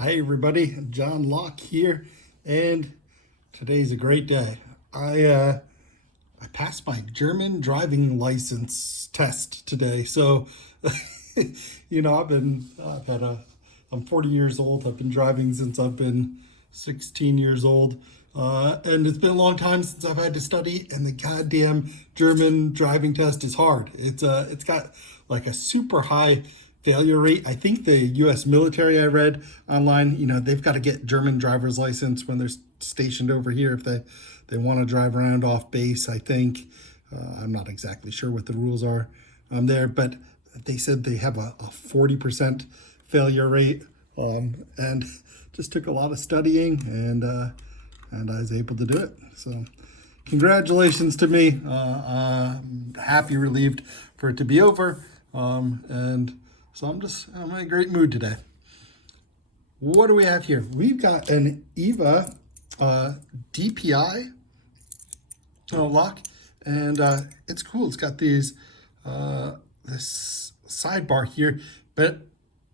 Hi everybody, John Locke here, and today's a great day. I passed my German driving license test today. So, I'm 40 years old. I've been driving since I've been 16 years old. And it's been a long time since I've had to study, and the goddamn German driving test is hard. It's got like a super high failure rate. I think the U.S. military, I read online, they've got to get German driver's license when they're stationed over here if they want to drive around off base. I think I'm not exactly sure what the rules are there, but they said they have a 40% failure rate, and just took a lot of studying, and I was able to do it. So congratulations to me. I'm happy, relieved for it to be over. And so I'm in a great mood today. What do we have here? We've got an EVVA DPI lock, and it's cool. It's got this sidebar here, but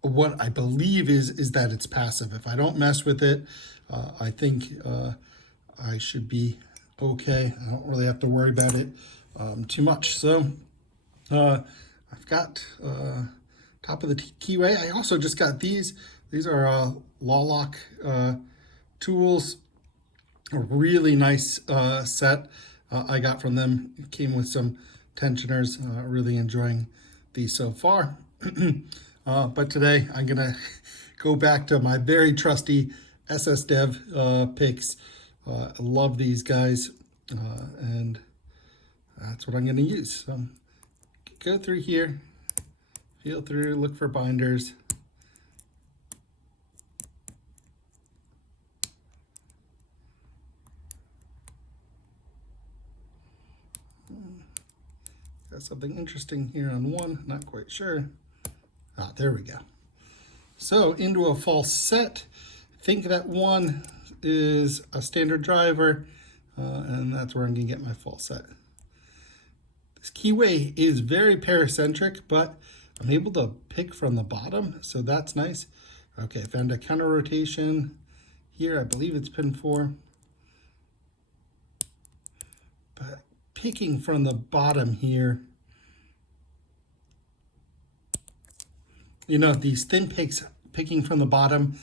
what I believe is that it's passive. If I don't mess with it, I think I should be okay. I don't really have to worry about it too much. So I've got top of the keyway. I also just got these. These are Law Lock tools. A really nice set I got from them. It came with some tensioners. Really enjoying these so far. But today I'm gonna go back to my very trusty SSDev picks. I love these guys, and that's what I'm gonna use. So go through here, feel through, look for binders. Got something interesting here on one, not quite sure. There we go. So into a false set. Think that one is a standard driver, and that's where I'm gonna get my false set. This keyway is very paracentric, but I'm able to pick from the bottom, so that's nice. Okay, found a counter rotation here. I believe it's pin 4. But picking from the bottom here, these thin picks, picking from the bottom,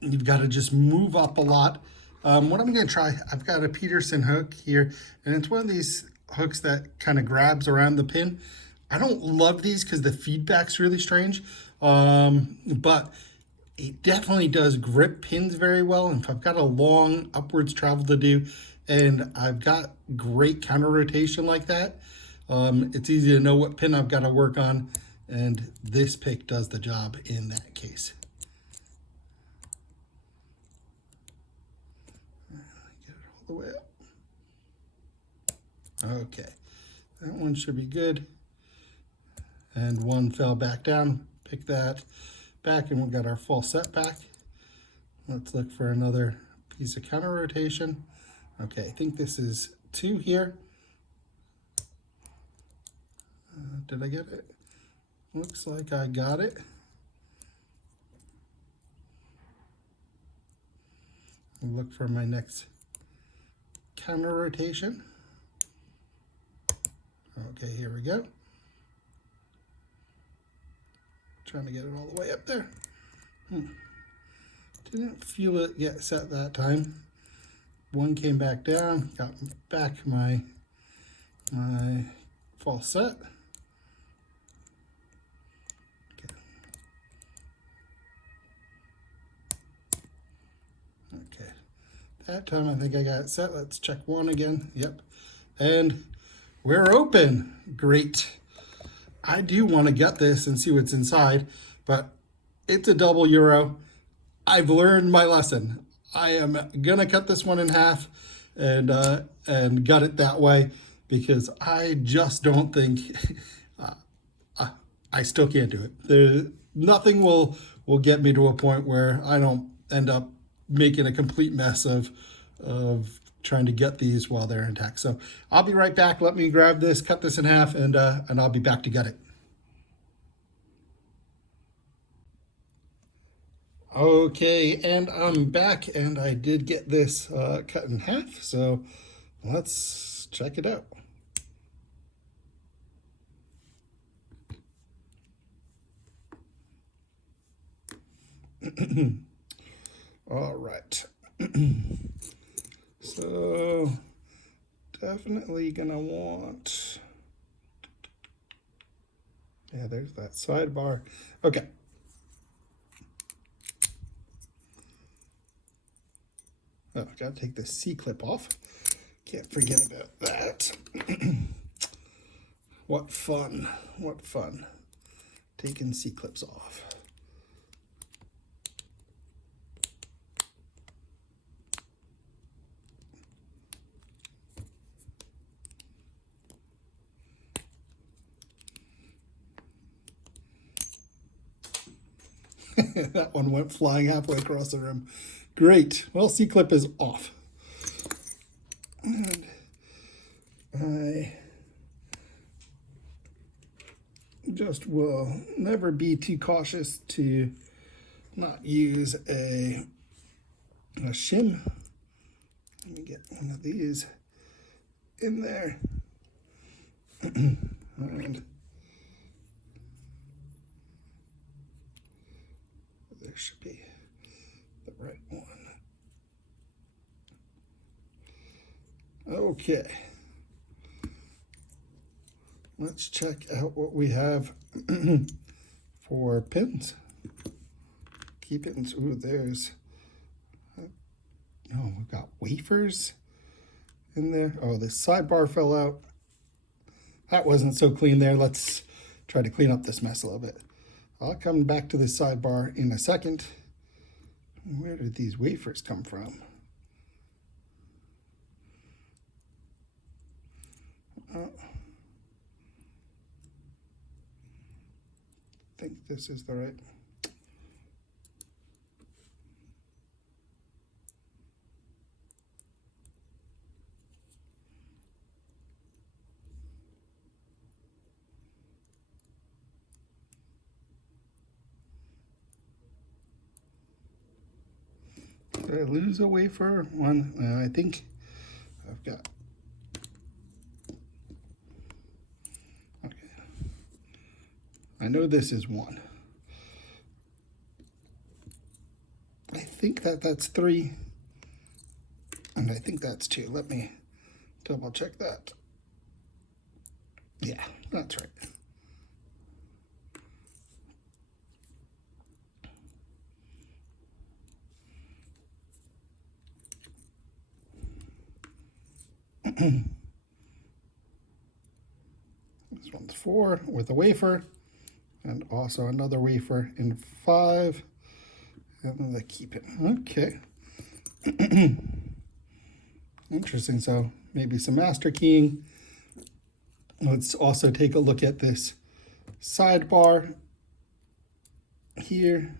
you've got to just move up a lot. What I'm going to try, I've got a Peterson hook here, and it's one of these hooks that kind of grabs around the pin. I don't love these because the feedback's really strange, but it definitely does grip pins very well. And if I've got a long upwards travel to do, and I've got great counter rotation like that, it's easy to know what pin I've got to work on, and this pick does the job in that case. Get it all the way up. Okay, that one should be good. And one fell back down. Pick that back, and we got our full set back. Let's look for another piece of counter rotation. Okay, I think this is 2 here. Did I get it? Looks like I got it. I'll look for my next counter rotation. Okay, here we go. Trying to get it all the way up there. Didn't feel it get set that time. One came back down, got back my false set. Okay, that time I think I got it set. Let's check one again. Yep, and we're open. Great. I do want to get this and see what's inside, but it's a double Euro. I've learned my lesson. I am gonna cut this one in half and gut it that way, because I just don't think I still can't do it. Nothing will get me to a point where I don't end up making a complete mess of trying to get these while they're intact. So I'll be right back. Let me grab this, cut this in half, and I'll be back to gut it. Okay, and I'm back, and I did get this cut in half, so let's check it out. All right. So definitely gonna want, yeah, there's that sidebar. Okay. Oh, gotta take the C-clip off. Can't forget about that. What fun, what fun. Taking C-clips off. That one went flying halfway across the room. Great. Well, C-clip is off. And I just will never be too cautious to not use a shim. Let me get one of these in there. And there should be the right one. Okay. Let's check out what we have for pins. Keep it in, ooh, there's, oh, we've got wafers in there. Oh, the sidebar fell out. That wasn't so clean there. Let's try to clean up this mess a little bit. I'll come back to the sidebar in a second. Where did these wafers come from? I think this is the right. Did I lose a wafer? One, I think I've got. Okay. I know this is one. I think that's three. And I think that's two. Let me double check that. Yeah, that's right. This one's 4 with a wafer, and also another wafer in 5, and then the keep it. Okay. Interesting. So maybe some master keying. Let's also take a look at this sidebar here.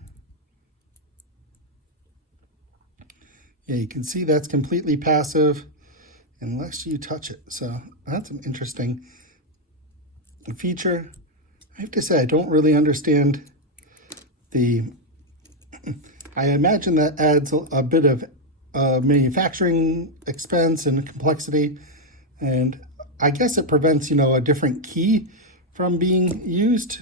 Yeah, you can see that's completely passive unless you touch it. So that's an interesting feature. I have to say, I don't really understand I imagine that adds a bit of manufacturing expense and complexity, and I guess it prevents, a different key from being used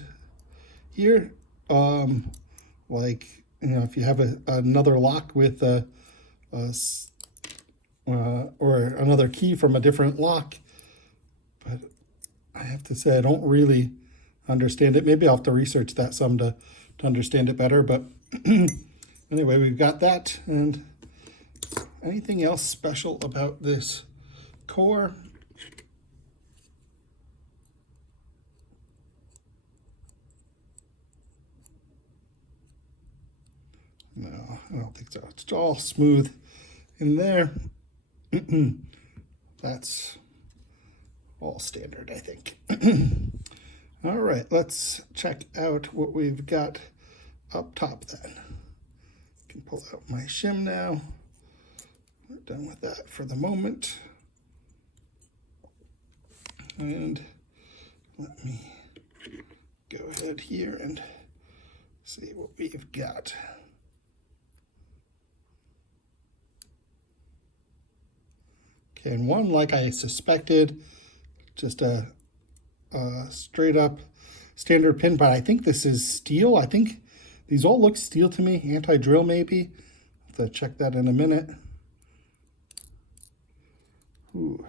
here. Like, if you have another lock with or another key from a different lock. But I have to say, I don't really understand it. Maybe I'll have to research that some to understand it better. But anyway, we've got that. And anything else special about this core? No, I don't think so. It's all smooth in there. That's all standard, I think. All right, let's check out what we've got up top then. I can pull out my shim now. We're done with that for the moment. And let me go ahead here and see what we've got. Okay, and one, like I suspected, just a straight up standard pin, but I think this is steel. I think these all look steel to me. Anti-drill maybe. Have to check that in a minute. Ooh,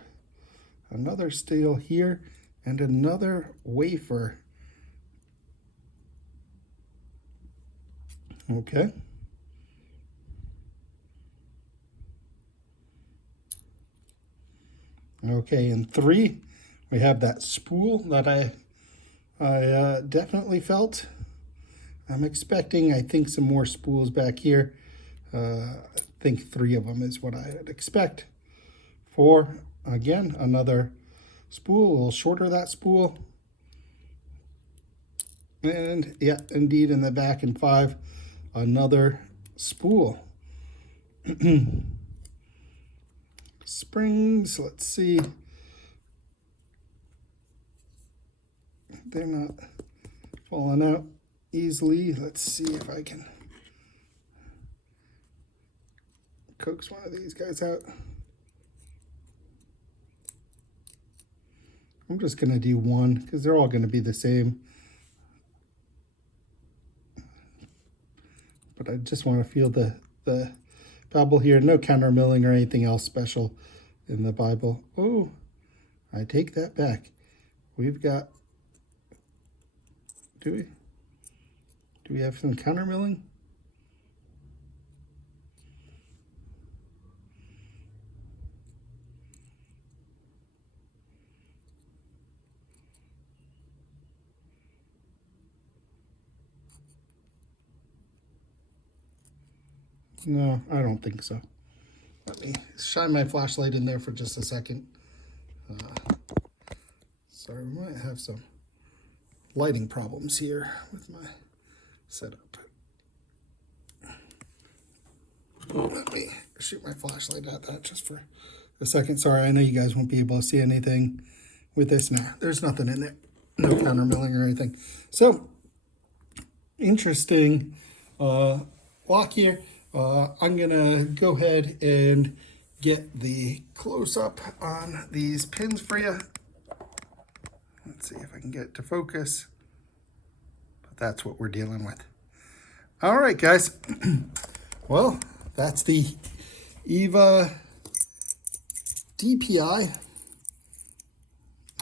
another steel here and another wafer. Okay. Okay, and 3, we have that spool that I definitely felt. I'm expecting, I think, some more spools back here. I think 3 of them is what I would expect. 4, again, another spool, a little shorter that spool. And yeah, indeed, in the back. And 5, another spool. Springs, let's see. They're not falling out easily. Let's see if I can coax one of these guys out. I'm just going to do 1 because they're all going to be the same. But I just want to feel the Bible here. No counter milling or anything else special in the Bible. Oh, I take that back. We've got, do we have some counter milling? No, I don't think so. Let me shine my flashlight in there for just a second. Sorry, we might have some lighting problems here with my setup. Let me shoot my flashlight at that just for a second. Sorry, I know you guys won't be able to see anything with this now. There's nothing in there. No counter milling or anything. So, interesting lock here. I'm gonna go ahead and get the close-up on these pins for you. Let's see if I can get it to focus. But that's what we're dealing with. All right, guys. Well, that's the EVVA DPI.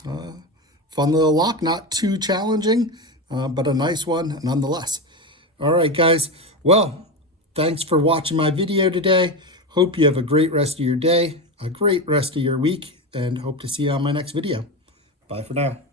Fun little lock, not too challenging, but a nice one nonetheless. All right, guys. Well, thanks for watching my video today. Hope you have a great rest of your day, a great rest of your week, and hope to see you on my next video. Bye for now.